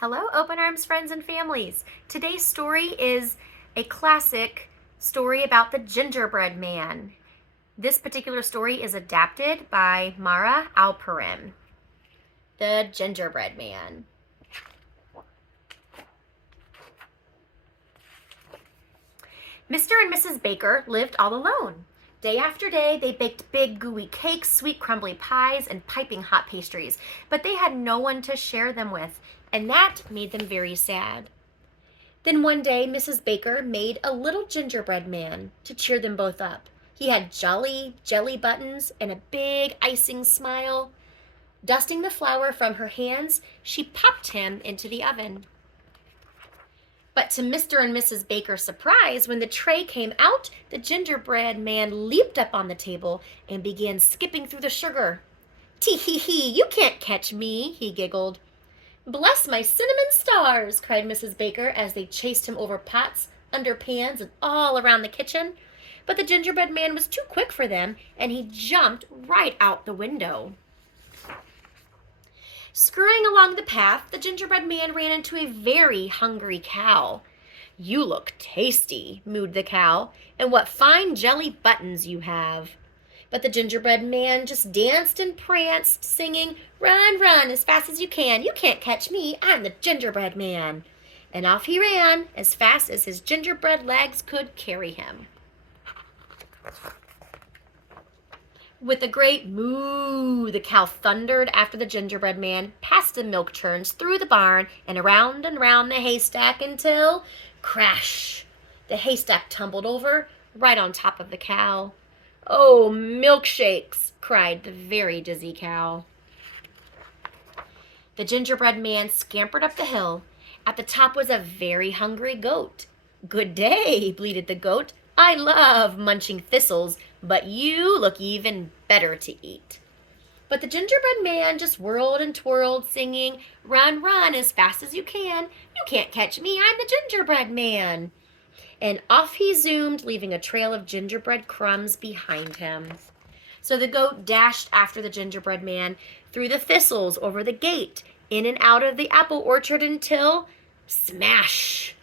Hello, open arms friends and families. Today's story is a classic story about the gingerbread man. This particular story is adapted by Mara Alperin. The Gingerbread Man. Mr. and Mrs. Baker lived all alone. Day after day, they baked big, gooey cakes, sweet, crumbly pies, and piping hot pastries, but they had no one to share them with, and that made them very sad. Then one day, Mrs. Baker made a little gingerbread man to cheer them both up. He had jolly jelly buttons and a big icing smile. Dusting the flour from her hands, she popped him into the oven. But to Mr. and Mrs. Baker's surprise, when the tray came out, the gingerbread man leaped up on the table and began skipping through the sugar. "Tee-hee-hee, you can't catch me," he giggled. "Bless my cinnamon stars," cried Mrs. Baker as they chased him over pots, under pans, and all around the kitchen. But the gingerbread man was too quick for them, and he jumped right out the window. Scurrying along the path, the gingerbread man ran into a very hungry cow. "You look tasty," mooed the cow, "and what fine jelly buttons you have." But the gingerbread man just danced and pranced, singing, "Run, run, as fast as you can. You can't catch me. I'm the gingerbread man." And off he ran, as fast as his gingerbread legs could carry him. With a great moo, the cow thundered after the gingerbread man, past the milk churns, through the barn, and around the haystack until, crash, the haystack tumbled over right on top of the cow. "Oh, milkshakes!" cried the very dizzy cow. The gingerbread man scampered up the hill. At the top was a very hungry goat. "Good day," bleated the goat. "I love munching thistles, but you look even better to eat." But the gingerbread man just whirled and twirled, singing, "Run, run, as fast as you can. You can't catch me, I'm the gingerbread man." And off he zoomed, leaving a trail of gingerbread crumbs behind him. So the goat dashed after the gingerbread man, through the thistles, over the gate, in and out of the apple orchard until, smash!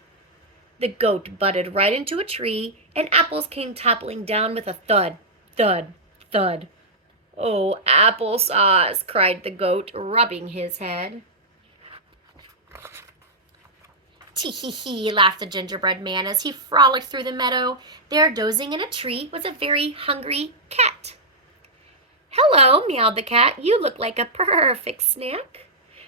The goat butted right into a tree, and apples came toppling down with a thud, thud, thud. "Oh, applesauce!" cried the goat, rubbing his head. "Tee-hee-hee," laughed the gingerbread man as he frolicked through the meadow. There, dozing in a tree, was a very hungry cat. "Hello," meowed the cat. "You look like a perfect snack."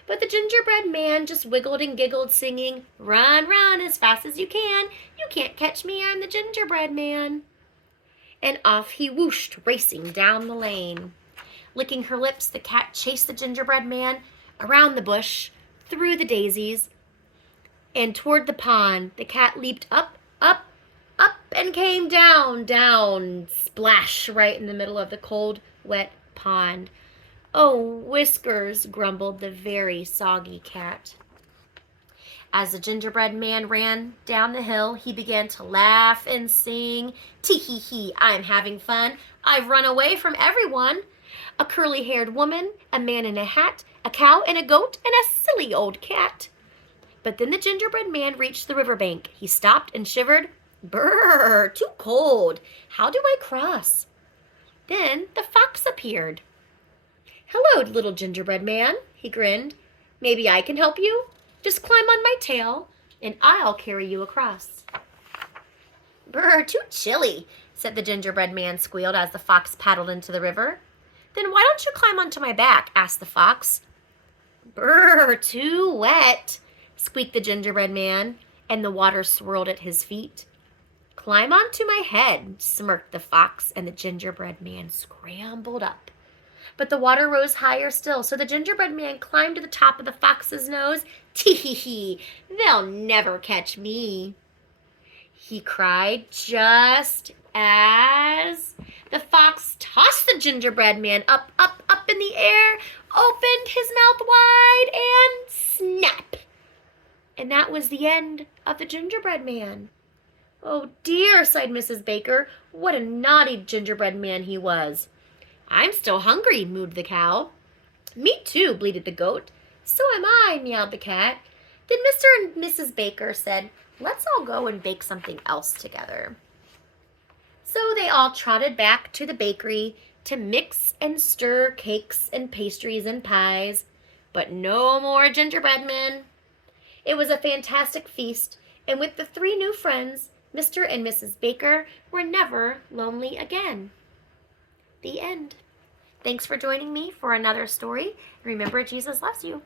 But the gingerbread man just wiggled and giggled, singing, "Run, run, as fast as you can. You can't catch me, I'm the gingerbread man." And off he whooshed, racing down the lane. Licking her lips, the cat chased the gingerbread man around the bush, through the daisies, and toward the pond. The cat leaped up, up, up, and came down, down, splash, right in the middle of the cold, wet pond. "Oh, Whiskers," grumbled the very soggy cat. As the gingerbread man ran down the hill, he began to laugh and sing, "Tee-hee-hee, I'm having fun. I've run away from everyone. A curly-haired woman, a man in a hat, a cow and a goat, and a silly old cat." But then the gingerbread man reached the riverbank. He stopped and shivered. "Brr, too cold. How do I cross?" Then the fox appeared. "Hello, little gingerbread man," he grinned. "Maybe I can help you? Just climb on my tail, and I'll carry you across." "Brr, too chilly," said the gingerbread man, squealed as the fox paddled into the river. "Then why don't you climb onto my back?" asked the fox. "Brr, too wet," squeaked the gingerbread man, and the water swirled at his feet. "Climb onto my head," smirked the fox, and the gingerbread man scrambled up. But the water rose higher still, so the gingerbread man climbed to the top of the fox's nose. "Tee-hee-hee, they'll never catch me," he cried, just as the fox tossed the gingerbread man up, up, up in the air, opened his mouth wide, and snap! And that was the end of the gingerbread man. "Oh dear," sighed Mrs. Baker, "what a naughty gingerbread man he was." "I'm still hungry," mooed the cow. "Me too," bleated the goat. "So am I," meowed the cat. Then Mr. and Mrs. Baker said, "Let's all go and bake something else together." So they all trotted back to the bakery to mix and stir cakes and pastries and pies, but no more gingerbread men. It was a fantastic feast, and with the 3 new friends, Mr. and Mrs. Baker were never lonely again. The end. Thanks for joining me for another story. Remember, Jesus loves you.